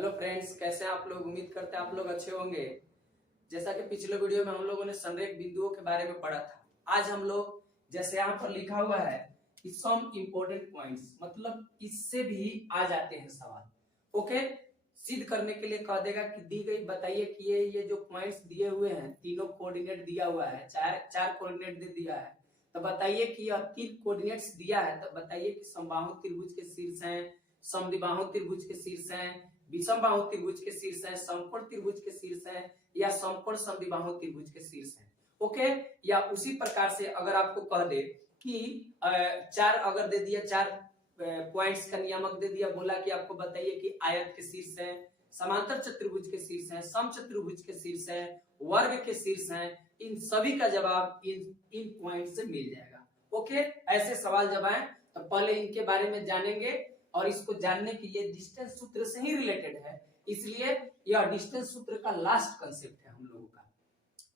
Hello friends, कैसे हैं आप लोग। उम्मीद करते हैं आप लोग अच्छे होंगे। जैसा कि पिछले वीडियो में हम लोगों ने संरेख बिंदुओं के बारे में पढ़ा था, आज हम लोग जैसे यहाँ पर लिखा हुआ है कि सम इम्पोर्टेंट पॉइंट्स, मतलब इससे भी आ जाते हैं सवाल। ओके, सिद्ध करने के लिए कह देगा कि दी गई बताइए कि ये जो पॉइंट्स दिए हुए हैं, तीनों कोऑर्डिनेट दिया हुआ है, चार कोऑर्डिनेट दे दिया है, तो बताइए कि यह तीन कोऑर्डिनेट्स दिया है, तो बताइए कि समबाहु त्रिभुज के शीर्ष हैं, समद्विबाहु त्रिभुज के शीर्ष हैं, विषमबाहु त्रिभुज के शीर्ष है, समकोण त्रिभुज के शीर्ष है, या समकोण समद्विबाहु त्रिभुज के शीर्ष है। ओके, या उसी प्रकार से अगर आपको कह दे कि चार अगर दे दिया, चार पॉइंट्स का नियामक दे दिया, बोला कि आपको बताइए कि आयत के शीर्ष है, समांतर चतुर्भुज के शीर्ष है, समचतुर्भुज के शीर्ष है, वर्ग के शीर्ष है, इन सभी का जवाब इन पॉइंट से मिल जाएगा। ओके, ऐसे सवाल जब आए तो पहले इनके बारे में जानेंगे, और इसको जानने के लिए डिस्टेंस सूत्र से ही रिलेटेड है, इसलिए यह डिस्टेंस सूत्र का लास्ट कंसेप्ट है हम लोगों का।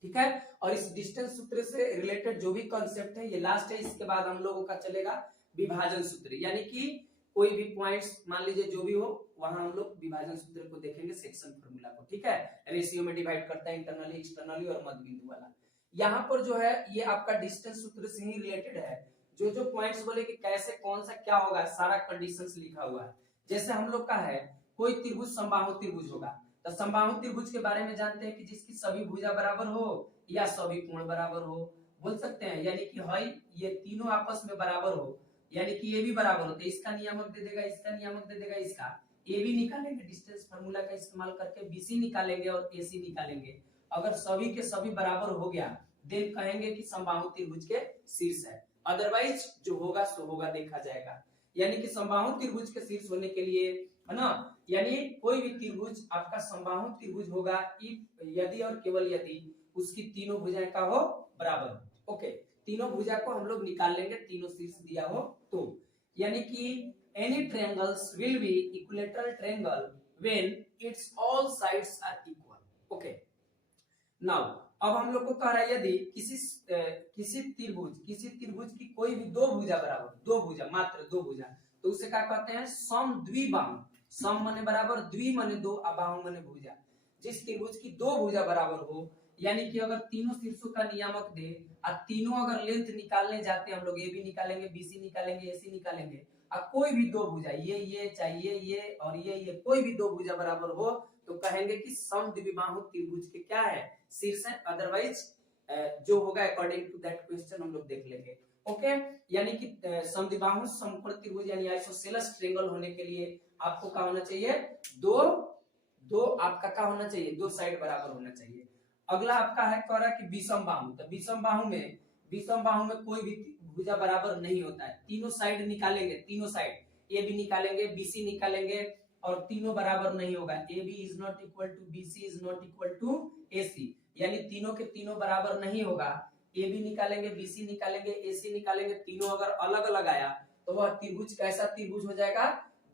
ठीक है, और इस डिस्टेंस सूत्र से रिलेटेड जो भी कंसेप्ट है ये लास्ट है। इसके बाद हम लोगों का चलेगा विभाजन सूत्र, यानी कि कोई भी पॉइंट्स मान लीजिए जो भी हो, वहां हम लोग विभाजन सूत्र को देखेंगे, सेक्शन फॉर्मूला को। ठीक है, रेशियो में डिवाइड करता है इंटरनली, एक्सटर्नली और मध्य बिंदु वाला। यहाँ पर जो है ये आपका डिस्टेंस सूत्र से ही रिलेटेड है। जो पॉइंट्स बोले कि कैसे कौन सा क्या होगा, सारा कंडीशंस लिखा हुआ है। जैसे हम लोग का है कोई त्रिभुज समबाहु त्रिभुज होगा, तो समबाहु त्रिभुज के बारे में जानते हैं कि जिसकी सभी भुजा बराबर हो या सभी कोण बराबर हो, बोल सकते हैं, यानी कि है ये तीनों आपस में बराबर हो, यानी कि ये भी बराबर हो, तो इसका नियामक दे देगा, इसका नियामक दे देगा, इसका ए भी निकालेंगे, डिस्टेंस फार्मूला का इस्तेमाल करके बीसी निकालेंगे और एसी निकालेंगे। अगर सभी के सभी बराबर हो गया देन कहेंगे कि समबाहु त्रिभुज के शीर्ष है, अदरवाइज जो होगा सो होगा, देखा जाएगा। यानी कि समबाहु त्रिभुज के शीर्ष होने के लिए, है ना, यानी कोई भी त्रिभुज आपका समबाहु त्रिभुज होगा यदि और केवल यदि उसकी तीनों भुजाएं का हो बराबर हो। ओके, तीनों भुजा को हम लोग निकाल लेंगे, तीनों शीर्ष दिया हो तो, यानी कि any triangles will be equilateral triangle when it's all sides are equal. Okay, now अब हम लोग को कह रहा है यदि किसी त्रिभुज की कोई भी दो भुजा बराबर, दो भुजा, मात्र दो भुजा, तो उसे क्या कहते हैं, समद्विबाहु। सम माने बराबर, द्वि माने दो, अबाहु माने भुजा। जिस त्रिभुज की दो भुजा बराबर हो, यानी कि अगर तीनों शीर्षों का नियामक दे और तीनों अगर लेंथ निकालने जाते हैं हम लोग, ए बी निकालेंगे, बीसी निकालेंगे, एसी निकालेंगे, और कोई भी दो भुजा ये चाहिए, ये और ये कोई भी दो भुजा बराबर हो, तो कहेंगे कि समद्विबाहु त्रिभुज के क्या है, शीर्ष है। अदरवाइज जो होगा अकॉर्डिंग टू दैट क्वेश्चन हम लोग देख लेंगे। ओके, यानी कि समद्विबाहु समकोण त्रिभुज यानी आइसोसेलेस ट्रायंगल होने के लिए आपको क्या होना चाहिए, दो आपका क्या होना चाहिए, दो साइड बराबर होना चाहिए। अगला आपका है कह रहा कि विषम बाहु, तो विषम बाहु में कोई भी भुजा बराबर नहीं होता है, तीनों साइड निकालेंगे, तीनों साइड ए बी निकालेंगे, बीसी निकालेंगे, और तीनों बराबर नहीं होगा, A B is not equal to BC is not equal to AC, यानी तीनों के तीनों बराबर नहीं होगा। ए बी निकालेंगे, बीसी निकालेंगे, एसी निकालेंगे, तीनों अगर अलग अलग आया तो वह त्रिभुज कैसा त्रिभुज हो जाएगा,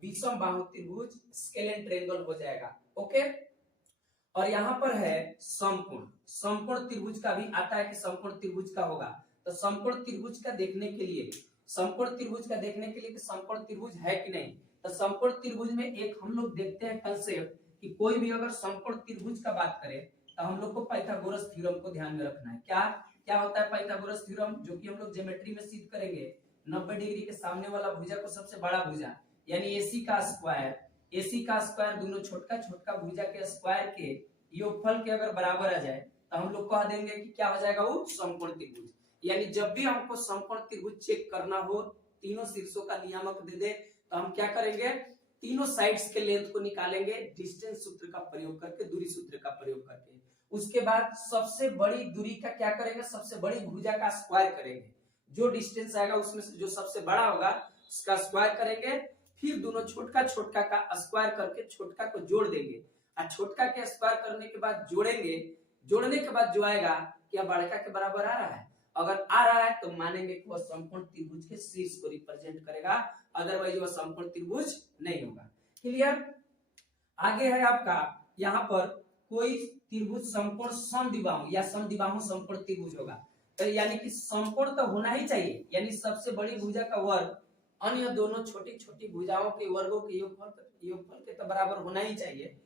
विषम बाहु त्रिभुज, स्केलेन ट्रायंगल हो जाएगा। ओके, और यहाँ पर है समकोण त्रिभुज का भी आता है कि समकोण त्रिभुज का होगा, तो समकोण त्रिभुज का देखने के लिए, कि समकोण त्रिभुज है कि नहीं, तो समकोण त्रिभुज में एक हम लोग देखते हैं कंसेप्ट कि कोई भी अगर समकोण त्रिभुज का बात करें तो हम लोग को पाइथागोरस थ्योरम को ध्यान में रखना है। क्या होता है पाइथागोरस थ्योरम, जो कि हम लोग ज्योमेट्री में सिद्ध करेंगे। 90 डिग्री के सामने वाला भुजा को सबसे बड़ा भुजा यानी एसी का स्क्वायर दोनों छोटका भुजा के स्क्वायर के योगफल के अगर बराबर आ जाए तो हम लोग कह देंगे कि क्या हो जाएगा, वो समकोण त्रिभुज। यानी जब भी हमको समकोण त्रिभुज चेक करना हो, तीनों शीर्षों का नियामक दे दे, तो हम क्या करेंगे, तीनों साइड्स के लेंथ को निकालेंगे डिस्टेंस सूत्र का प्रयोग करके, दूरी सूत्र का प्रयोग करके। उसके बाद सबसे बड़ी दूरी का क्या करेंगे, सबसे बड़ी भुजा का स्क्वायर करेंगे, जो डिस्टेंस आएगा उसमें से जो सबसे बड़ा होगा उसका स्क्वायर करेंगे, फिर दोनों छोटका का स्क्वायर करके छोटका को जोड़ देंगे, और छोटका के स्क्वायर करने के बाद जोड़ने के बाद जो आएगा क्या बड़का के बराबर आ रहा है, अगर आ रहा है तो मानेंगे कि वह समकोण त्रिभुज के शीर्ष को रिप्रेजेंट करेगा, अदरवाइज वह समकोण त्रिभुज नहीं होगा। क्लियर। आगे है आपका यहाँ पर कोई त्रिभुज समकोण समद्विबाहु या समद्विबाहु समकोण त्रिभुज होगा, तो यानी कि समकोण तो होना ही चाहिए, यानी सबसे बड़ी भुजा का वर्ग अन्य दोनों छोटी छोटी भुजाओं के वर्गों के योगफल के तो बराबर होना ही चाहिए,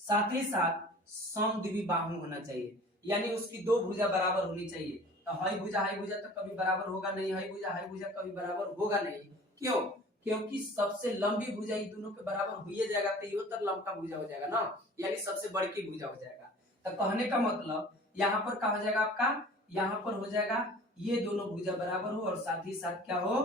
साथ ही साथ समद्विबाहु होना चाहिए, यानी उसकी दो भुजा बराबर होनी चाहिए। तो हाई भुजा तो कभी बराबर होगा नहीं, हाई भुजा कभी बराबर होगा नहीं। क्यों? क्योंकि सबसे लंबी भुजा इन दोनों के बराबर हो जाएगा तो यो तर लंबा भुजा हो जाएगा ना, यानी सबसे बड़ी की भुजा हो जाएगा। तो कहने का मतलब यहाँ पर क्या हो जाएगा आपका, यहाँ पर हो जाएगा ये दोनों भुजा बराबर हो और साथ ही साथ क्या हो,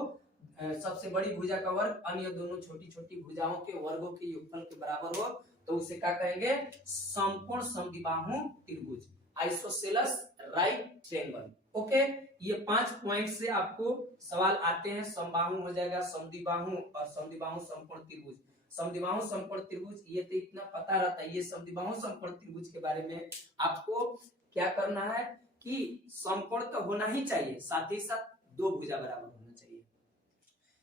सबसे बड़ी भुजा का वर्ग अन्य दोनों छोटी छोटी भुजाओं के वर्गों के योगफल के बराबर हो, तो उसे क्या कहेंगे, समकोण समद्विबाहु त्रिभुज, आइसोसेलेस राइट ट्रायंगल। ओके, ये 5 पॉइंट से आपको सवाल आते हैं। समबाहु हो जाएगा, समद्विबाहु और समद्विबाहु समकोण त्रिभुज। समद्विबाहु समकोण त्रिभुज ये तो इतना पता रहता है। ये समद्विबाहु समकोण त्रिभुज के बारे में आपको क्या करना है कि समकोण तो होना ही चाहिए, साथ ही साथ दो भुजा बराबर होना चाहिए।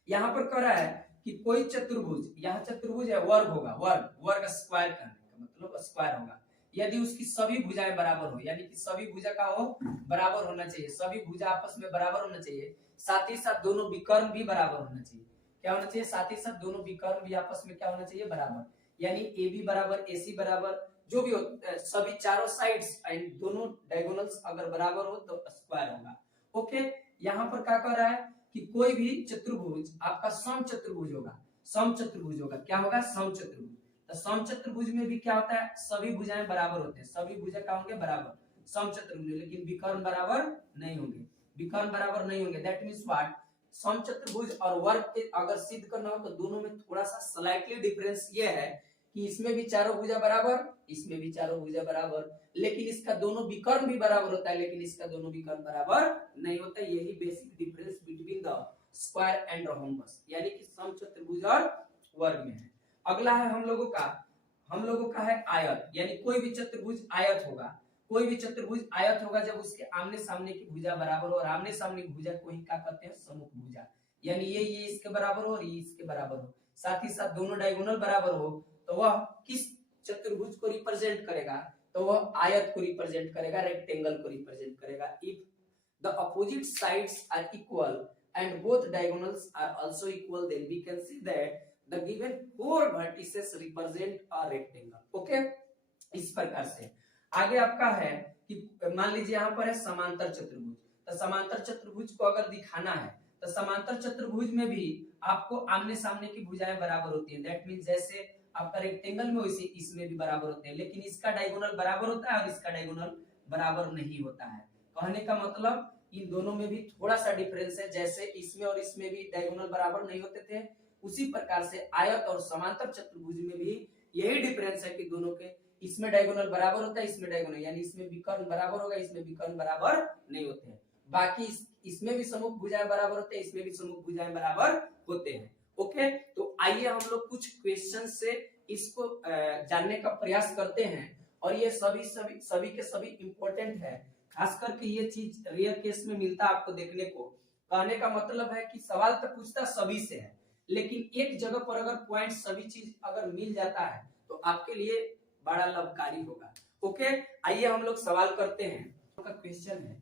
यहाँ पर कह रहा है कि कोई चतुर्भुज, यहाँ चतुर्भुज है, वर्ग होगा, वर्ग स्क्वायर करने का मतलब स्क्वायर होगा, यदि उसकी सभी भुजाएं बराबर हो, यानी कि सभी भुजा का हो बराबर होना चाहिए, सभी भुजा आपस में बराबर होना चाहिए, साथ ही साथ दोनों विकर्ण भी बराबर होना चाहिए। क्या होना चाहिए? साथ ही साथ दोनों विकर्ण भी आपस में क्या होना चाहिए, बराबर, यानी ए बी बराबर ए सी बराबर, जो भी हो सभी चारों साइड्स एंड दोनों डायगोनल्स अगर बराबर हो तो स्क्वायर होगा। ओके, यहाँ पर क्या कर रहा है कि कोई भी चतुर्भुज आपका समचतुर्भुज होगा, समचतुर्भुज होगा, क्या होगा, समचतुर्भुज। तो समचतुर्भुज में भी क्या होता है, सभी भुजाएं बराबर होते हैं, सभी भुजा क्या होंगे, बराबर, समचतुर्भुज, लेकिन विकर्ण बराबर नहीं होंगे, विकर्ण बराबर नहीं होंगे। दैट मींस व्हाट, समचतुर्भुज और वर्ग के अगर सिद्ध करना हो तो दोनों में थोड़ा सा स्लाइटली डिफरेंस ये है कि इसमें भी चारों भुजा बराबर, इसमें भी चारों भुजा बराबर, लेकिन इसका दोनों विकर्ण भी बराबर होता है, लेकिन इसका दोनों विकर्ण बराबर नहीं होता। यही basic difference between the square and rhombus, यानी कि समचतुर्भुज और वर्ग में है। अगला है हम लोगों का है आयत, यानी कोई भी चतुर्भुज आयत होगा, कोई भी चतुर्भुज आयत होगा जब उसके आमने सामने की भुजा बराबर हो, और आमने सामने की भुजा को ही क्या कहते हैं, सम्मुख भुजा, यानी ये इसके बराबर हो और ये इसके बराबर हो, साथ ही साथ दोनों डायगोनल बराबर हो, तो वह किस चतुर्भुज को रिप्रेजेंट करेगा, तो वह आयत को रिप्रेजेंट करेगा, रेक्टेंगल को रिप्रेजेंट करेगा। If the opposite sides are equal and both diagonals are also equal, then we can see that the given four vertices represent a rectangle. Okay, इस प्रकार से आगे आपका है कि मान लीजिए यहाँ पर है समांतर चतुर्भुज, तो समांतर चतुर्भुज को अगर दिखाना है तो समांतर चतुर्भुज में भी आपको आमने सामने की भुजाएं बराबर होती है। दैट मींस जैसे आपका रेक्टेंगल में वैसे इसमें भी बराबर होते हैं, लेकिन इसका डायगोनल बराबर होता है और इसका डायगोनल बराबर नहीं होता है। कहने का मतलब इन दोनों में भी थोड़ा सा डिफरेंस है, जैसे इसमें और इसमें भी डायगोनल बराबर नहीं होते थे, उसी प्रकार से आयत और समांतर चतुर्भुज में भी यही डिफरेंस है कि दोनों के इसमें डायगोनल बराबर होता है, इसमें डायगोनल, यानी इसमें विकर्ण बराबर होगा, इसमें विकर्ण बराबर नहीं होते हैं। बाकी इसमें भी सम्मुख भुजाएं बराबर होते हैं, इसमें भी सम्मुख भुजाएं बराबर होते हैं। ओके, तो आइए हम लोग कुछ क्वेश्चन से इसको जानने का प्रयास करते हैं, और ये सभी के सभी इंपॉर्टेंट है, खास करके ये चीज रेयर केस में मिलता है आपको देखने को। कहने का मतलब है कि सवाल तो पूछता सभी से है, लेकिन एक जगह पर अगर पॉइंट सभी चीज अगर मिल जाता है तो आपके लिए बड़ा लाभकारी होगा। ओके, आइए हम लोग सवाल करते हैं। का क्वेश्चन है,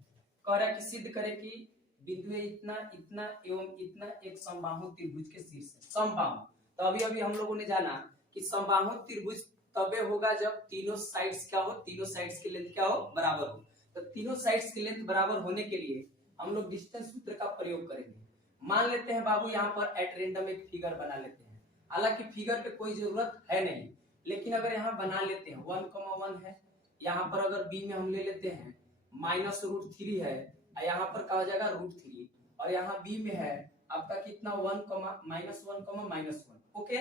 कह रहा है कि सिद्ध करें कि बिंदु इतना इतना एवं इतना एक समबाहु त्रिभुज के शीर्ष है। समबाहु, तो अभी हम लोगों ने जाना कि समबाहु त्रिभुज तबे होगा जब तीनों साइड्स क्या हो, तीनों साइड्स की लेंथ क्या हो, बराबर हो। तो तीनों साइड्स की लेंथ बराबर होने के लिए हम लोग डिस्टेंस सूत्र का प्रयोग करेंगे। मान लेते हैं बाबू यहाँ पर एट रेंडम एक फिगर बना लेते हैं, हालांकि फिगर पे कोई जरूरत है नहीं, लेकिन अगर यहाँ बना लेते हैं 1,1 है, यहाँ पर अगर बी में हम ले लेते हैं -√3 है, यहाँ पर क्या हो जाएगा √3, और यहाँ बी में है आपका कितना 1,-1,-1। ओके,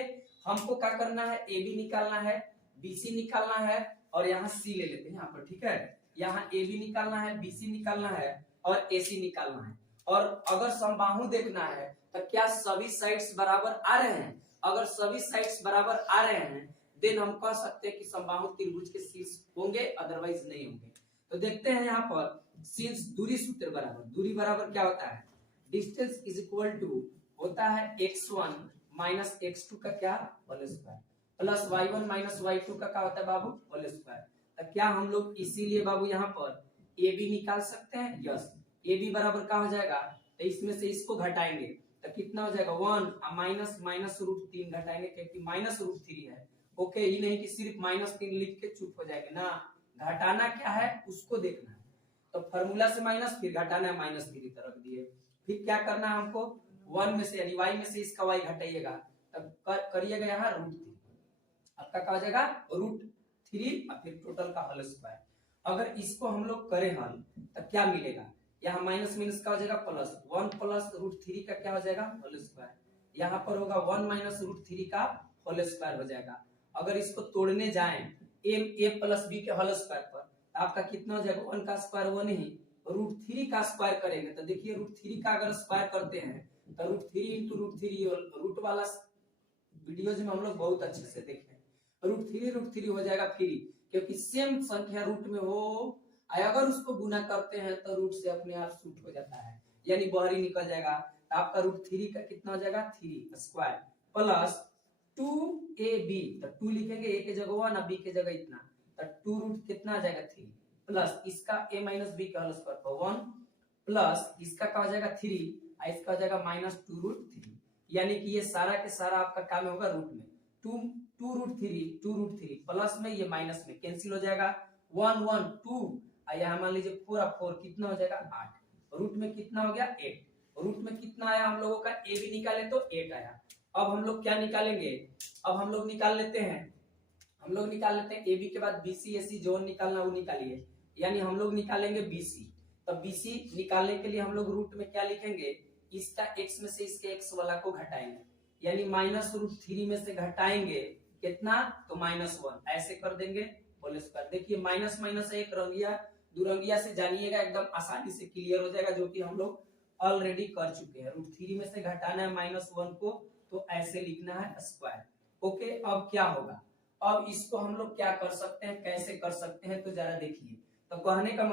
हमको क्या करना है, ए बी निकालना है, बी सी निकालना है, और यहाँ सी ले लेते हैं यहाँ पर, ठीक है। यहाँ ए बी निकालना है, बी सी निकालना है और ए सी निकालना है। और अगर समबाहु देखना है तो क्या सभी साइड्स बराबर आ रहे हैं? अगर सभी साइड्स बराबर आ रहे हैं देन हम कह सकते हैं कि समबाहु त्रिभुज के शीर्ष होंगे, अदरवाइज नहीं होंगे। तो देखते हैं यहाँ पर सिंस दूरी सूत्र बराबर, दूरी बराबर क्या होता है, डिस्टेंस इज इक्वल टू होता है x1 माइनस x2 का क्या whole square plus y1 minus y2 का क्या होता है बाबू होल स्क्वायर। तो क्या हम लोग इसीलिए बाबू यहाँ पर ए बी निकाल सकते हैं? यस, ए बी बराबर क्या हो जाएगा, तो इसमें से इसको घटाएंगे तो कितना हो जाएगा 1 माइनस माइनस रूट 3 घटाएंगे क्योंकि माइनस रूट 3 है। ओके, ये नहीं कि सिर्फ -3 लिख के चुप हो जाएंगे ना, घटाना क्या है उसको देखना है। तो फॉर्मूला से माइनस फिर घटाना है -3 तरफ दिए, फिर क्या करना है हमको 1 में से यानी y में से इसका y घटाइएगा, तब करिएगा यहाँ √3, आपका क्या हो जाएगा √3 और फिर टोटल का होल स्क्वायर। अगर इसको हम लोग करें हल तब क्या मिलेगा, यहाँ माइनस माइनस का हो जाएगा प्लस, 1 प्लस √3 का क्या हो जाएगा होल स्क्वायर, यहाँ पर होगा 1 माइनस √3 का होल स्क्वायर हो जाएगा। अगर इसको तोड़ने जाएं a प्लस b के होल स्क्वायर पर आपका कितना हो जाएगा 1 का स्क्वायर 1 ही, √3 का स्क्वायर करेंगे तो देखिए √3 का अगर स्क्वायर करते हैं तो √3 इंटू √3 रूट वाला वीडियोज में हम लोग बहुत अच्छे से देखे, √3 हो जाएगा फ्री, क्योंकि सेम संख्या रूट में हो अगर उसको गुना करते हैं तो रूट से अपने आप शूट हो जाता है, यानी बाहर ही निकल जाएगा। तो आपका √3 का कितना हो जाएगा 3 स्क्वायर प्लस 2ab, तो 2 लिखेंगे a के जगह 1 और b के जगह इतना, तो 2 रूट कितना आ जाएगा 3 प्लस इसका a माइनस b का होल स्क्वायर पर 1 प्लस इसका क्या हो जाएगा 3 और इसका हो जाएगा -2√3, यानी कि ये सारा के सारा आपका काम होगा रूट में 2√3 प्लस में ये माइनस में कैंसिल हो जाएगा 1 1 2 और यहाँ मान लीजिए 4 और 4 कितना हो जाएगा 8, रूट में कितना हो गया 8, रूट में कितना आया हम लोगों का a भी निकाले तो 8 आया। अब हम लोग क्या निकालेंगे, अब हम लोग निकाल लेते हैं ए बी के बाद BC AC जो निकालना वो निकालिए, यानी हम लोग निकालेंगे BC। तो BC निकालने के लिए हम लोग रूट में क्या लिखेंगे, इसका x में से इसके x वाला को घटाएंगे, यानी -√3 में से घटाएंगे कितना तो -1, ऐसे कर देंगे होल स्क्वायर। देखिए माइनस माइनस एक रंगिया दुरंगिया से जानिएगा एकदम आसानी से क्लियर हो जाएगा, जो कि हम लोग ऑलरेडी कर चुके हैं। √3 में से घटाना है -1 को तो ऐसे लिखना है स्क्वायर। ओके, अब क्या होगा, अब इसको हम लोग क्या कर सकते हैं, कैसे कर सकते हैं तो जरा देखिए। तो कहने का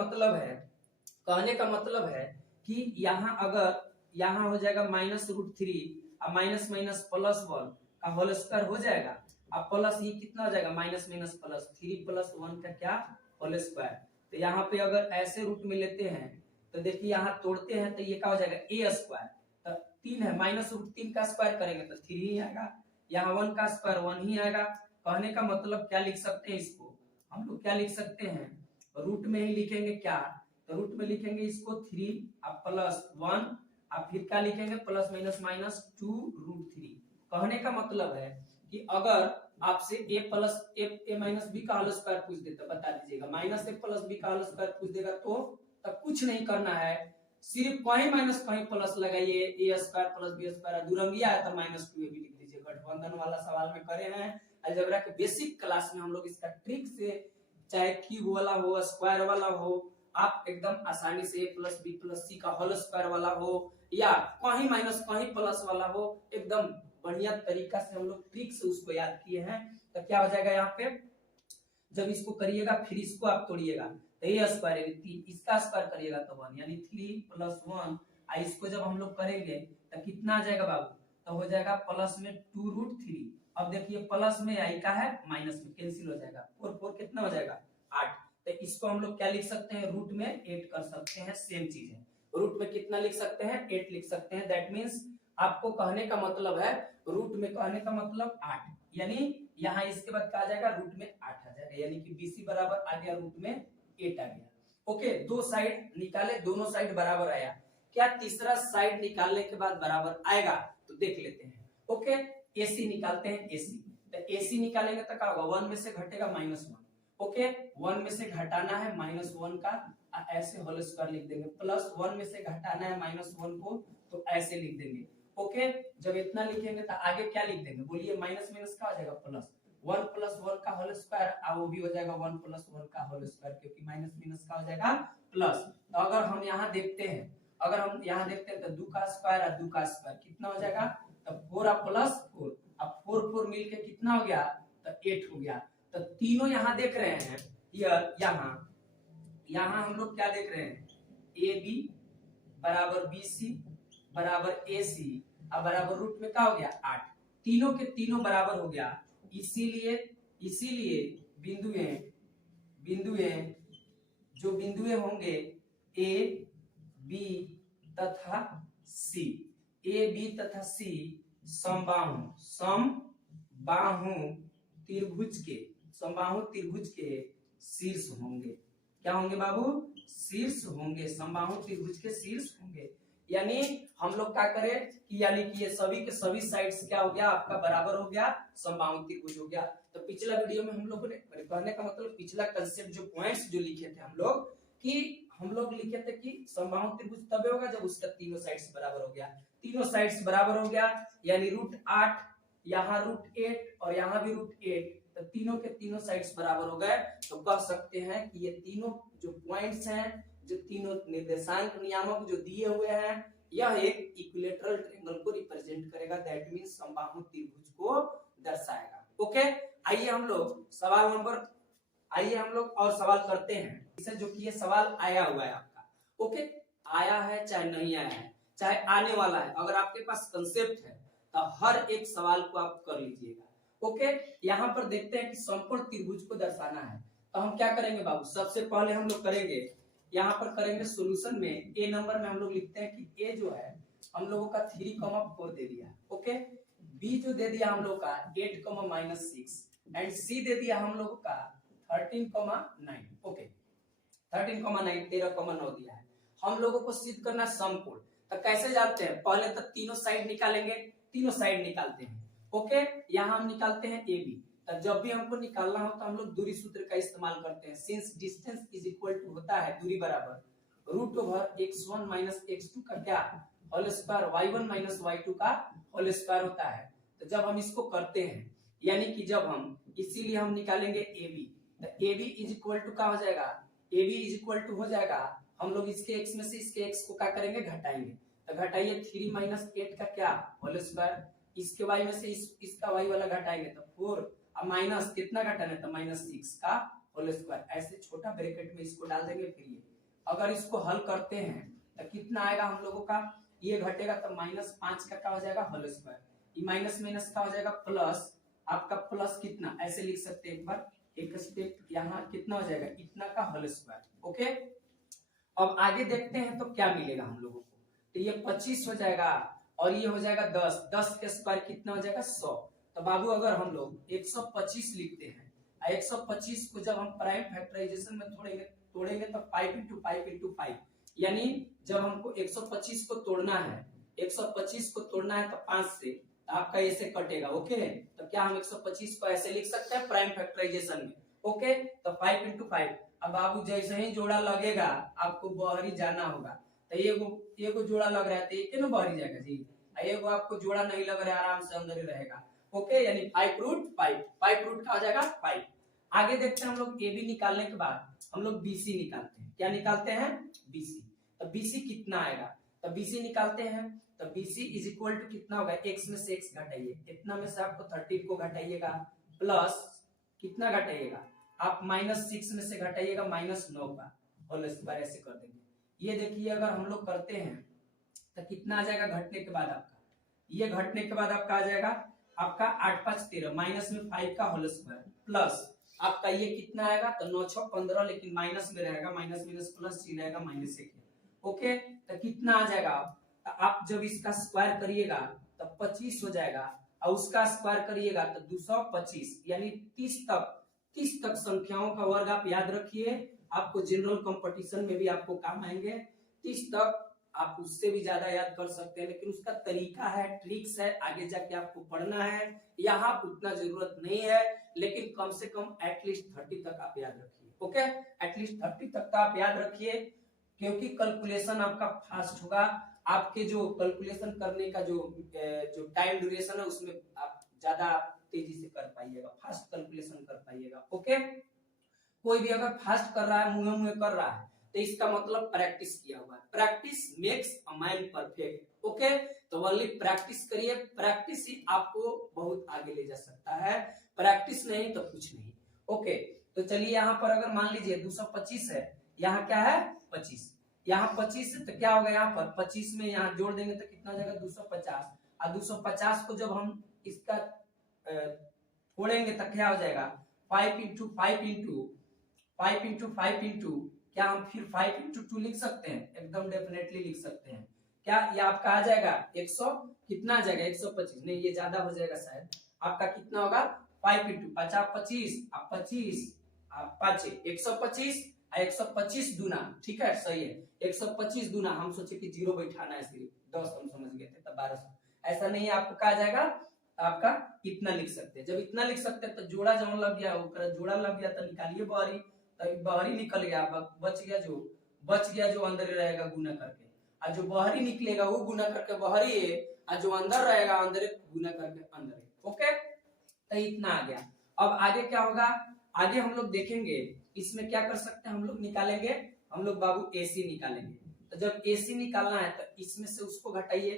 मतलब है कि यहाँ अगर यहाँ हो जाएगा -√3 और माइनस माइनस +1 का होल स्क्वायर हो जाएगा, अब प्लस ये कितना हो जाएगा माइनस माइनस प्लस 3 + 1 का क्या होल स्क्वायर। तो यहाँ पे अगर ऐसे रूट में लेते हैं तो देखिए यहाँ तोड़ते हैं तो ये क्या हो जाएगा a स्क्वायर, तो 3 है -√3 का स्क्वायर करेंगे तो 3 ही आएगा, यहाँ 1 का स्क्वायर 1 ही आएगा। कहने का मतलब क्या लिख सकते हैं, इसको हम लोग क्या लिख सकते हैं, रूट में ही लिखेंगे क्या, तो रूट में लिखेंगे इसको 3 और +1 और फिर क्या लिखेंगे +- -2√3। कहने का मतलब है कि अगर आपसे a+a-b का होल स्क्वायर पूछ दे तो बता दीजिएगा, -a+b का होल स्क्वायर पूछ देगा तो तब कुछ नहीं करना है, सिर्फ कहीं माइनस कहीं प्लस लगाइए, a स्क्वायर + b स्क्वायर, दुरंगिया है तो -2ab लिख दीजिए। गठबंधन वाला सवाल में करे हैं अलजेब्रा के बेसिक क्लास में हम लोग इसका ट्रिक से, चाहे क्यूब वाला हो स्क्वायर वाला हो, आप एकदम आसानी से a+b+c का होल स्क्वायर वाला हो या कहीं माइनस कहीं प्लस वाला हो, एकदम बढ़िया तरीका से हम लोग ट्रिक से उसको याद किए हैं। तो क्या हो जाएगा यहाँ पे, जब इसको करिएगा फिर इसको आप तोड़िएगा तो a स्क्वायर 3, इसका स्क्वायर करिएगा तो 1, यानी 3 + 1, इसको जब हम लोग करेंगे तो कितना आ जाएगा बाबू, तो हो जाएगा प्लस में 2√3। अब देखिए प्लस में आई का है माइनस में कैंसिल हो जाएगा, 4 4 कितना हो जाएगा 8। तो इसको हम लोग क्या लिख सकते हैं, रूट में 8 कर सकते हैं, सेम चीज है। रूट में कितना लिख सकते हैं 8 लिख सकते हैं। दैट मींस आपको कहने का मतलब है रूट में कहने का मतलब 8, यानी यहाँ इसके बाद क्या आ जाएगा रूट में 8 आ जाएगा, यानी कि BC बराबर आ गया रूट में 8 आ गया। ओके, दो साइड निकाले, दोनों साइड बराबर आया, क्या तीसरा साइड निकालने के बाद बराबर आएगा तो देख लेते हैं। ओके, AC निकालते हैं, AC तो AC निकालेंगे तो क्या होगा 1 में से घटेगा -1। ओके, 1 में से घटाना है -1 का, ऐसे होल स्क्वायर लिख देंगे, +1 में से घटाना है -1 को तो ऐसे लिख देंगे। ओके, जब इतना लिखेंगे तो आगे क्या लिख देंगे, बोलिए माइनस माइनस का हो जाएगा प्लस, 1 + 1 का होल स्क्वायर, और वो भी हो जाएगा 1 + 1 का होल स्क्वायर, क्योंकि माइनस माइनस का हो जाएगा प्लस। तो अगर हम यहाँ देखते हैं तो 2 का स्क्वायर और 2 का स्क्वायर कितना हो जाएगा, तो 4 और +4, अब 4 4 मिलके कितना हो गया तो 8 हो गया। तो तीनों यहाँ देख रहे हैं, यहाँ हम लोग क्या देख रहे हैं, AB बराबर BC बराबर AC अब बराबर रूट में क्या हो गया 8, तीनों के तीनों बराबर हो गया। इसीलिए बिंदुएं होंगे A, B तथा C। ए बी तथा सी समबाहु त्रिभुज के शीर्ष होंगे। क्या होंगे बाबू? शीर्ष होंगे। समबाहु त्रिभुज के शीर्ष होंगे। यानी हम लोग क्या करें कि यानी कि ये सभी के सभी साइड्स क्या हो गया आपका बराबर हो गया, समबाहु त्रिभुज हो गया। तो पिछला वीडियो में हम लोगों ने, कहने का मतलब पिछला कंसेप्ट जो पॉइंट्स जो लिखे थे हम लोग लिखे थे कि समबाहु त्रिभुज तब होगा जब उसका तीनों साइड्स बराबर हो गया। तीनों साइड्स बराबर हो गया यानी √8, यहाँ √8 और यहाँ भी √8, तो तीनों के तीनों साइड्स बराबर हो गए। तो कह सकते हैं कि ये तीनों जो पॉइंट्स हैं, जो तीनों निर्देशांक नियामक जो दिए हुए हैं, यह एक इक्विलैटरल ट्रायंगल को रिप्रेजेंट करेगा। दैट मींस समबाहु त्रिभुज को दर्शाएगा। ओके, आइए हम लोग और सवाल करते हैं। इसे जो कि ये सवाल आया हुआ है आपका, ओके, आया है चाहे नहीं आया है, चाहे आने वाला है, अगर आपके पास कंसेप्ट है तो हर एक सवाल को आप कर लीजिएगा। ओके, यहाँ पर देखते हैं कि समकोण त्रिभुज को दर्शाना है। तो हम क्या करेंगे बाबू? सबसे पहले हम लोग करेंगे, यहाँ पर करेंगे सॉल्यूशन में ए नंबर में हम लोग लिखते हैं कि ए जो है हम लोगों का 3,4 दे दिया। ओके, बी जो दे दिया हम लोग का 8,-6 एंड सी दे दिया हम लोगों का 13,9। ओके, 13,9 13,9 दिया है। हम लोगों को सिद्ध करना समकोण। तो कैसे जानते हैं? पहले तो तीनों साइड निकालेंगे, तीनों साइड निकालते हैं। ओके, यहाँ हम निकालते हैं ए बी। तो जब भी हमको निकालना हो तो हम लोग दूरी सूत्र का इस्तेमाल करते हैं। Since distance is equal to होता है दूरी बराबर √x1 - x2 का क्या होल स्क्वायर, y1 - y2 का होल स्क्वायर होता है। तो जब हम इसको करते हैं यानी कि जब हम, इसीलिए हम निकालेंगे ए बी। तो A B is equal to क्या हो जाएगा? A B is equal to हो जाएगा, हम लोग इसके x में से इसके x को क्या करेंगे? घटाएंगे। तो घटाइए 3 - 8 का क्या होल स्क्वायर, इसके y में से इसका y वाला घटाएंगे तो 4 अब माइनस कितना घटाना है? तो -6 का होल स्क्वायर। ऐसे छोटा ब्रैकेट में इसको डाल देंगे। फिर ये अगर इसको हल करते हैं तो कितना आएगा हम लोगों का? ये घटेगा तो -5 का क्या हो जाएगा? Whole square. ये माइनस माइनस का हो जाएगा प्लस, आपका प्लस कितना ऐसे लिख सकते हैं, एक बार एक स्टेप यहाँ कितना हो जाएगा? इतना का होल स्क्वायर। ओके, अब आगे देखते हैं तो क्या मिलेगा हम लोगों को। तो ये 25 हो जाएगा और ये हो जाएगा 10, 10 के स्क्वायर कितना हो जाएगा? 100। तो बाबू अगर हम लोग 125 लिखते हैं, 125 को जब हम प्राइम फैक्टराइजेशन में तोड़ेंगे तो 5 × 5 × 5, यानी जब हमको 125 को तोड़ना है, 125 को तोड़ना है तो 5 से आपका ऐसे कटेगा। ओके, तो क्या हम 125 को ऐसे लिख सकते हैं प्राइम फैक्टराइजेशन में? ओके, तो 5 × 5। अब बाबू जैसे ही जोड़ा लगेगा आपको बाहरी जाना होगा। तो एगो जोड़ा लग रहा है तो एक बाहरी जाएगा जी, एगो आपको जोड़ा नहीं लग रहा है आराम से अंदर ही रहेगा। ओके, यानी 5 का हो जाएगा 5। आगे देखते हैं हम लोग ए बी निकालने के बाद हम लोग BC निकालते हैं। क्या निकालते हैं? BC। तो BC कितना आएगा? तो BC निकालते हैं तो BC इज इक्वल टू कितना होगा? x में से x घटाइए, इतना में से आपको 13 को घटाइएगा, प्लस कितना घटाइएगा आप? -6 में से घटाइएगा -9 का होल स्क्वायर, ऐसे कर देंगे। ये देखिए अगर हम लोग करते हैं तो कितना आ जाएगा घटने के बाद आपका? ये घटने के बाद आपका आ जाएगा आपका 8 × 5 = 13, माइनस में 5 का होल स्क्वायर, प्लस आपका ये कितना आएगा? तो 9 × 6 = 15, लेकिन माइनस में रहेगा, माइनस माइनस प्लस ही रहेगा, -1। ओके, तो कितना आ जाएगा? तो आप जब इसका स्क्वायर करिएगा तो 25 हो जाएगा और उसका स्क्वायर करिएगा तो 225, यानी 30 तक संख्याओं का वर्ग आप याद रखिए। आपको जनरल कंपटीशन में भी आपको काम आएंगे। 30 तक आप उससे भी ज्यादा याद कर सकते हैं, लेकिन उसका तरीका है, ट्रिक्स है, आगे जाके आपको पढ़ना है। यहाँ उतना जरूरत नहीं है, लेकिन कम से कम एटलीस्ट 30 तक आप याद रखिए। ओके, एटलीस्ट 30 तक आप याद रखिए, क्योंकि कैलकुलेशन आपका फास्ट होगा। आपके जो कैलकुलेशन करने का जो टाइम ड्यूरेशन है उसमें आप ज्यादा तेजी से कर पाइएगा, फास्ट कैलकुलेशन कर पाइएगा। ओके, कोई भी अगर फास्ट कर रहा है, मुंह कर रहा है, तो इसका मतलब प्रैक्टिस किया हुआ है। Practice makes a man perfect. Okay, तो वही प्रैक्टिस करिए, प्रैक्टिस ही आपको बहुत आगे ले जा सकता है, प्रैक्टिस नहीं तो कुछ नहीं। ओके, तो चलिए यहाँ पर अगर मान लीजिए 225 है, यहाँ क्या है? 25, यहाँ 25 है तो क्या होगा? यहाँ पर 25 में यहाँ जोड़ देंगे तो कितना हो जाएगा? 250। और 250 को जब हम इसका फोड़ेंगे तो क्या हो जाएगा? 5 × 5 × क्या हम फिर 5 × 2 लिख सकते हैं? एकदम डेफिनेटली लिख सकते हैं। क्या ये आपका आ जाएगा 100 कितना आ जाएगा 125, नहीं ये ज्यादा हो जाएगा शायद, आपका कितना होगा 5 इंटू 50 25 आप 25 आप 5 125 125 दूना, ठीक है सही है 125 दूना, हम सोचे कि जीरो बैठाना है सिर्फ 10 हम समझ गए थे तब 1200, ऐसा नहीं है, आपको कहा जाएगा आपका इतना लिख सकते हैं। जब इतना लिख सकते हैं तो जोड़ा जब लग गया ऊपर जोड़ा लग गया तो निकालिए बाहरी, तो बाहरी निकल गया, बच गया जो अंदर रहेगा गुना करके, और जो बाहरी निकलेगा वो गुना करके बाहरी है, और जो अंदर रहेगा अंदर गुना करके अंदर है। ओके तो इतना आ गया। अब आगे क्या होगा, आगे हम लोग देखेंगे इसमें क्या कर सकते हैं, हम लोग निकालेंगे, हम लोग बाबू AC निकालेंगे। तो जब AC निकालना है तो इसमें से उसको घटाइए,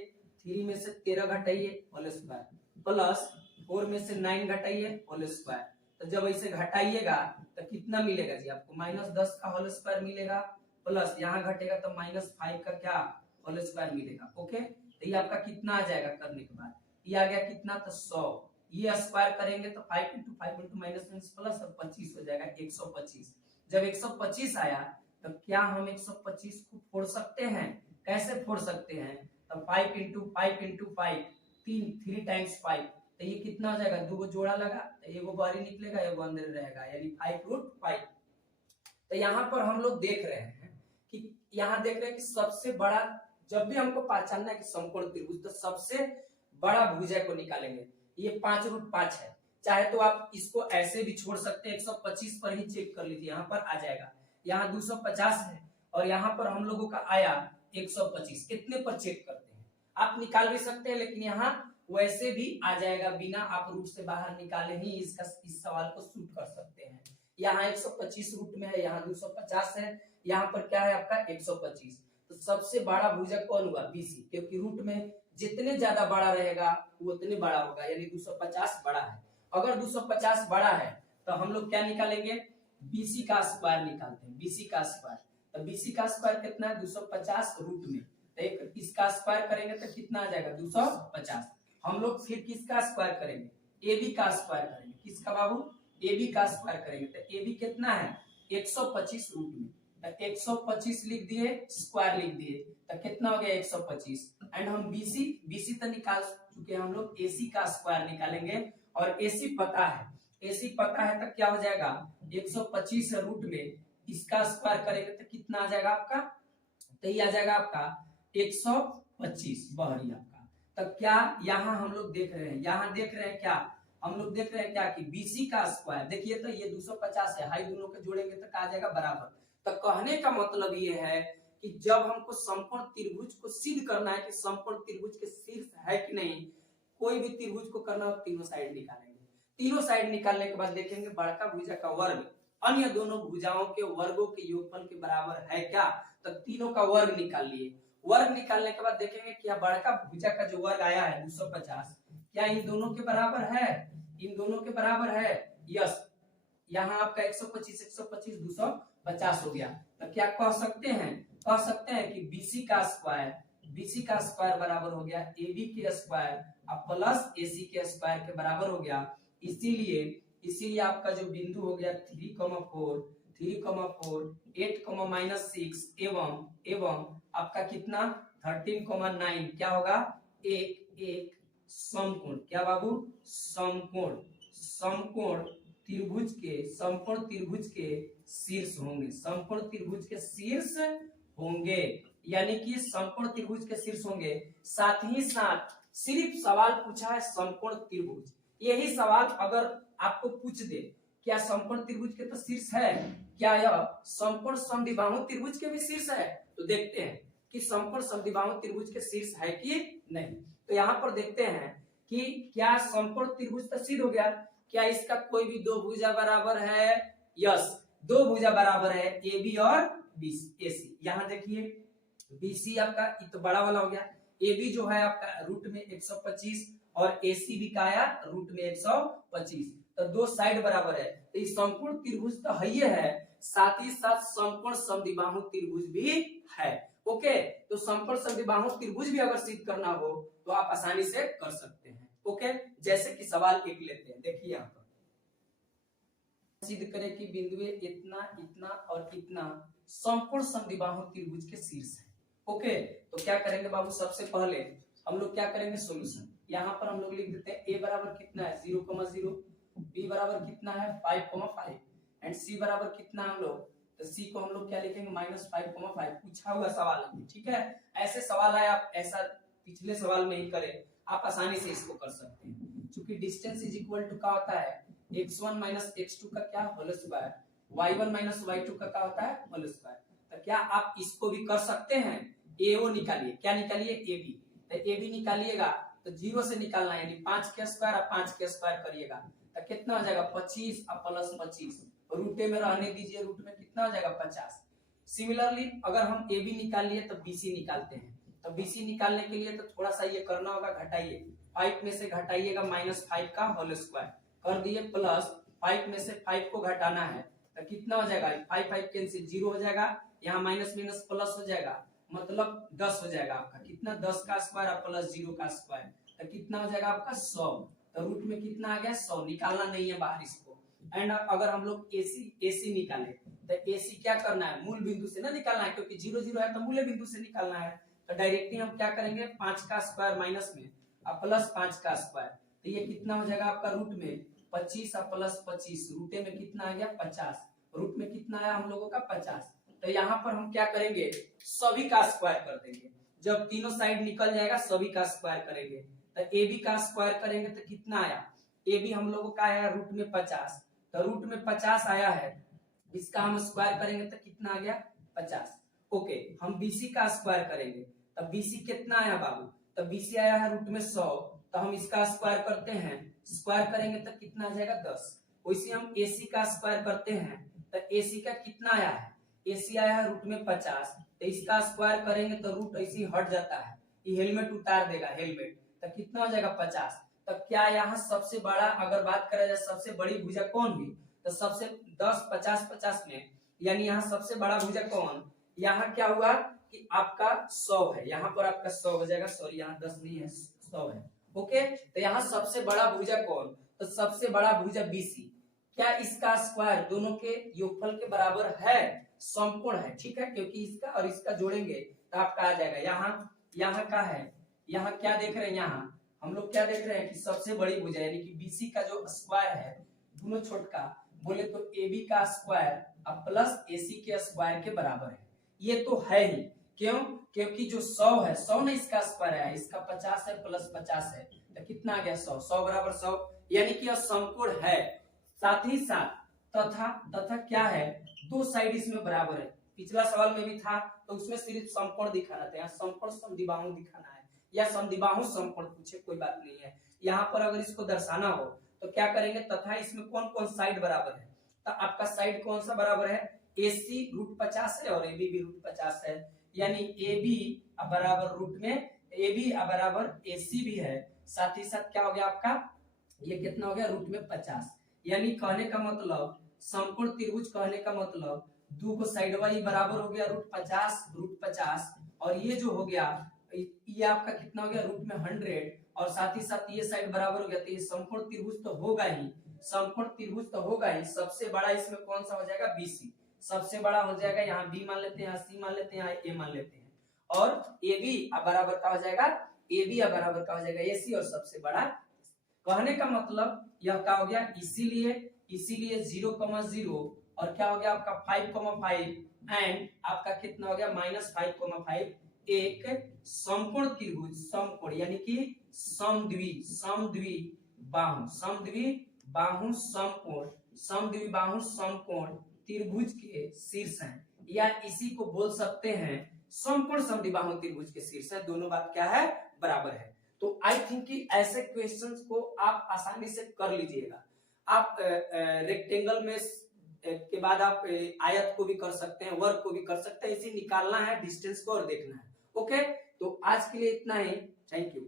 3 में से 13 घटाइए होल स्क्वायर, प्लस 4 में से 9 घटाइए होल स्क्वायर। तो जब ऐसे घटाइएगा तो कितना मिलेगा जी आपको -10 का होल स्क्वायर मिलेगा, प्लस यहाँ घटेगा तो -5 का क्या होल स्क्वायर मिलेगा। ओके तो ये आपका कितना आ जाएगा करने के बाद, ये आ गया कितना तो 100, ये स्क्वायर करेंगे तो 5 इंटू 5 इंटू माइनस प्लस 25 हो जाएगा 125। जब 125 आया तो क्या हम 125 को फोड़ सकते हैं, कैसे फोड़ सकते हैं, तो 5 इंटू 5 इंटू 5 3 टाइम्स 5, तो ये कितना हो जाएगा, दो जोड़ा लगा तो एगो बाहरी निकलेगा एगो अंदर रहेगा, यानी 5√5। तो यहाँ पर हम लोग देख रहे हैं कि यहाँ देख रहे हैं कि सबसे बड़ा, जब भी हमको पहचानना है कि समकोण त्रिभुज तो सबसे बड़ा भुजा को निकालेंगे, ये 5√5 है। चाहे तो आप इसको ऐसे भी छोड़ सकते हैं, 125 पर ही चेक कर लीजिए, यहाँ पर आ जाएगा, यहाँ 250 है और यहाँ पर हम लोगों का आया 125, कितने पर चेक करते हैं, आप निकाल भी सकते हैं लेकिन यहाँ वैसे भी आ जाएगा, बिना आप रूट से बाहर निकाले ही इस सवाल को शूट कर सकते हैं। यहाँ 125 रूट में है, यहाँ 250 है, यहाँ पर क्या है आपका 125। तो सबसे बड़ा भुजक कौन हुआ BC, क्योंकि रूट में जितने ज्यादा बड़ा रहेगा वो उतने बड़ा होगा, यानी 250 बड़ा है। अगर 250 बड़ा है तो हम लोग क्या निकालेंगे, BC का स्क्वायर निकालते हैं, BC का स्क्वायर। तो BC का स्क्वायर कितना है 250 रूट में, तो एक इसका स्क्वायर करेंगे तो कितना आ जाएगा 250। हम लोग फिर किसका स्क्वायर करेंगे, AB का स्क्वायर करेंगे, किसका बाबू AB का स्क्वायर करेंगे, तो AB कितना है 125 रूट में, तो 125 लिख दिए स्क्वायर लिख दिए, तो कितना हो गया 125। एंड हम BC तो निकाल चुके हैं, हम लोग AC का स्क्वायर निकालेंगे, और AC पता है तो क्या हो जाएगा 125 रूट में इसका स्क्वायर करेंगे तो कितना आ जाएगा आपका, तो ये आ जाएगा आपका 125 बाहरी आपका। तब क्या यहाँ हम लोग देख रहे हैं, यहाँ देख रहे हैं क्या, हम लोग देख रहे हैं क्या कि BC का स्क्वायर देखिए तो ये 250 है, हाई दोनों के जोड़ेंगे तो आ जाएगा बराबर। तो कहने का मतलब ये है कि जब हमको समकोण त्रिभुज को सिद्ध करना है कि समकोण त्रिभुज के शीर्ष है कि नहीं, कोई भी त्रिभुज को करना हो तीनों साइड निकालेंगे, तीनों साइड निकालने के बाद देखेंगे बड़का भुजा का वर्ग अन्य दोनों भुजाओं के वर्गों के योगफल के बराबर है क्या, तो तीनों का वर्ग निकाल लिए। वर्ग निकालने के बाद देखेंगे क्या बड़का भुजा का जो वर्ग आया है 250 क्या इन दोनों के बराबर है, इन दोनों के बराबर है, यस। यहाँ आपका 125 125 250 हो गया। तो क्या कह सकते हैं कि BC का स्क्वायर बराबर हो गया AB के स्क्वायर प्लस AC के स्क्वायर के बराबर हो गया। इसीलिए आपका जो बिंदु हो गया 3,4 8, -6 एवं आपका कितना 13,9 क्या होगा एक समकोण, क्या बाबू समकोण त्रिभुज के शीर्ष होंगे, समकोण त्रिभुज के शीर्ष होंगे, यानी कि समकोण त्रिभुज के शीर्ष होंगे। साथ ही साथ सिर्फ सवाल पूछा है समकोण त्रिभुज, यही सवाल अगर आपको पूछ दे क्या समकोण त्रिभुज के तो शीर्ष है, क्या यह समकोण समद्विबाहु त्रिभुज के भी शीर्ष है, तो देखते हैं कि समकोण समद्विबाहु त्रिभुज के शीर्ष है कि नहीं। तो यहाँ पर देखते हैं कि क्या समकोण त्रिभुज तो सिद्ध हो गया, क्या इसका कोई भी दो भुजा बराबर है, यस दो भुजा बराबर है AB और AC। यहाँ देखिए BC आपका तो बड़ा वाला हो गया, AB जो है आपका रूट में 125 और AC भी का आया रूट में 125, तो दो साइड बराबर है, तो ये समकोण त्रिभुज तो है, साथ ही साथ समकोण समद्विबाहु त्रिभुज भी है। ओके तो समकोण समद्विबाहु त्रिभुज भी अगर सिद्ध करना हो तो आप आसानी से कर सकते हैं। ओके जैसे कि सवाल एक लेते हैं, देखिए यहाँ पर सिद्ध करें कि बिंदु इतना इतना और इतना समकोण समद्विबाहु त्रिभुज के शीर्ष है। ओके तो क्या करेंगे बाबू, सबसे पहले हम लोग क्या करेंगे, सोल्यूशन। यहाँ पर हम लोग लिख देते हैं a बराबर कितना है 0,0, b बराबर कितना है 5,5 एंड c बराबर कितना है हम लोग, तो c को हम लोग क्या लिखेंगे -5,5। पूछा हुआ सवाल है, ठीक है। ऐसे सवाल है, आप ऐसा पिछले सवाल में ही करें, आप आसानी से इसको कर सकते हैं। क्योंकि डिस्टेंस इज इक्वल टू क्या होता है x1 माइनस x2 का क्या whole square, y1 minus y2 का क्या होता है होल स्क्वायर। तो क्या आप इसको भी कर सकते हैं, AO निकालिए, क्या निकालिए AB, तो AB निकालिएगा तो 0 से निकालना है, यानी 5 के स्क्वायर और 5 के स्क्वायर करिएगा तो कितना हो जाएगा 25 और प्लस 25, रूटे में रहने दीजिए, रूट में कितना हो जाएगा 50। सिमिलरली अगर हम AB निकाल लिए तो BC निकालते हैं, तो BC निकालने के लिए तो थोड़ा सा ये करना होगा, घटाइए 5 में से घटाइएगा -5 का होल स्क्वायर कर दिए, प्लस 5 में से 5 को घटाना है तो कितना हो जाएगा 5 5 कैंसिल 0 हो जाएगा, यहाँ माइनस माइनस प्लस हो जाएगा, मतलब 10 हो जाएगा आपका, कितना 10 का स्क्वायर और प्लस 0 का स्क्वायर तो कितना हो जाएगा आपका 100। तो रूट में कितना आ गया 100, निकालना नहीं है बाहर इसको। एंड अगर हम लोग AC निकाले तो AC क्या करना है, मूल बिंदु से ना निकालना है, क्योंकि 0 0 है तो मूल बिंदु से निकालना है। तो डायरेक्टली हम क्या करेंगे 5 का स्क्वायर माइनस में और प्लस 5 का स्क्वायर, तो ये कितना हो जाएगा आपका रूट में 25 और प्लस 25, रूटे में कितना आ गया 50, रूट में कितना आया हम लोगों का 50। तो यहाँ पर हम क्या करेंगे सभी का स्क्वायर कर देंगे, जब तीनों साइड निकल जाएगा सभी का स्क्वायर करेंगे। तो AB का स्क्वायर करेंगे तो कितना आया, AB हम लोगों का आया रूट में 50, तो रूट में 50 आया है, इसका हम स्क्वायर करेंगे तो कितना आ गया 50। ओके, हम BC का स्क्वायर करेंगे तो BC कितना आया बाबू, तो BC आया है रूट में 100, तो हम इसका स्क्वायर करते हैं, स्क्वायर करेंगे तो कितना आ जाएगा 10। वैसे हम AC का स्क्वायर करते हैं तो AC का कितना आया है, AC आया है रूट में 50, तो इसका स्क्वायर करेंगे तो रूट ऐसे हट जाता है, ये हेलमेट उतार देगा हेलमेट, तो कितना हो जाएगा 50। तो क्या यहाँ सबसे बड़ा अगर बात करें जाए सबसे बड़ी भुजा कौन हुई, तो सबसे 10 50 50 में, यानी यहाँ सबसे बड़ा भुजा कौन, यहाँ क्या हुआ कि आपका 100 है, यहाँ पर आपका 100 हो जाएगा, सॉरी यहाँ 10 नहीं है 100 है। ओके, तो यहाँ सबसे बड़ा भुजा कौन, तो सबसे बड़ा भुजा BC। क्या इसका स्क्वायर दोनों के योगफल के बराबर है, समकोण है, ठीक है, क्योंकि इसका और इसका जोड़ेंगे तो आपका आ जाएगा, यहाँ का है, यहाँ क्या देख रहे हैं, यहाँ हम लोग क्या देख रहे हैं कि सबसे बड़ी भुजा यानी कि BC का जो स्क्वायर है, दोनों छोटका बोले तो AB का स्क्वायर अब प्लस AC के स्क्वायर के बराबर है, ये तो है ही, क्यों, क्योंकि जो 100 है 100 ने इसका स्क्वायर है, इसका 50 है प्लस 50 है तो कितना आ गया 100, 100 बराबर 100, यानी कि यह समकोण है। साथ ही साथ तथा क्या है, दो साइड इसमें बराबर है, पिछला सवाल में भी था तो उसमें सिर्फ समकोण दिखाना था, यहाँ समकोण समद्विबाहु दिखाना है, या समद्विबाहु समकोण पूछे कोई बात नहीं है। यहाँ पर अगर इसको दर्शाना हो तो क्या करेंगे, तथा इसमें कौन कौन साइड बराबर है, तो आपका साइड कौन सा बराबर है, AC रूट 50 है और AB भी रूट 50 है, यानी AB बराबर रूट में AB बराबर AC भी है, साथ ही साथ क्या हो गया आपका, ये कितना हो गया रूट में 50, यानी कहने का मतलब समकोण त्रिभुज कहने का मतलब दो को साइड वाली बराबर हो गया रूट 50 और ये जो हो गया ये आपका कितना हो गया रूट में 100 और साथ ही साथ ये साइड बराबर हो गया, तो ये समकोण त्रिभुज तो होगा ही, समकोण त्रिभुज तो होगा ही। सबसे बड़ा इसमें कौन सा हो जाएगा BC, सबसे बड़ा हो जाएगा, यहाँ B मान लेते हैं, यहाँ C मान लेते हैं, यहाँ A मान लेते हैं, और AB बराबर का हो जाएगा, AB बराबर का हो जाएगा AC और सबसे बड़ा। कहने का मतलब यह क्या हो गया, इसीलिए 0,0 और क्या हो गया आपका 5,5 एंड आपका कितना हो गया -5,5, एक समकोण त्रिभुज, समकोण यानी कि समद्विबाहु समकोण त्रिभुज के शीर्ष हैं, या इसी को बोल सकते हैं समकोण समद्विबाहु त्रिभुज के शीर्ष है, दोनों बात क्या है बराबर है। तो आई थिंक कि ऐसे क्वेश्चंस को आप आसानी से कर लीजिएगा। आप रेक्टेंगल में के बाद आप आयत को भी कर सकते हैं, वर्ग को भी कर सकते हैं, इसे निकालना है डिस्टेंस को और देखना है। ओके, तो आज के लिए इतना ही, थैंक यू।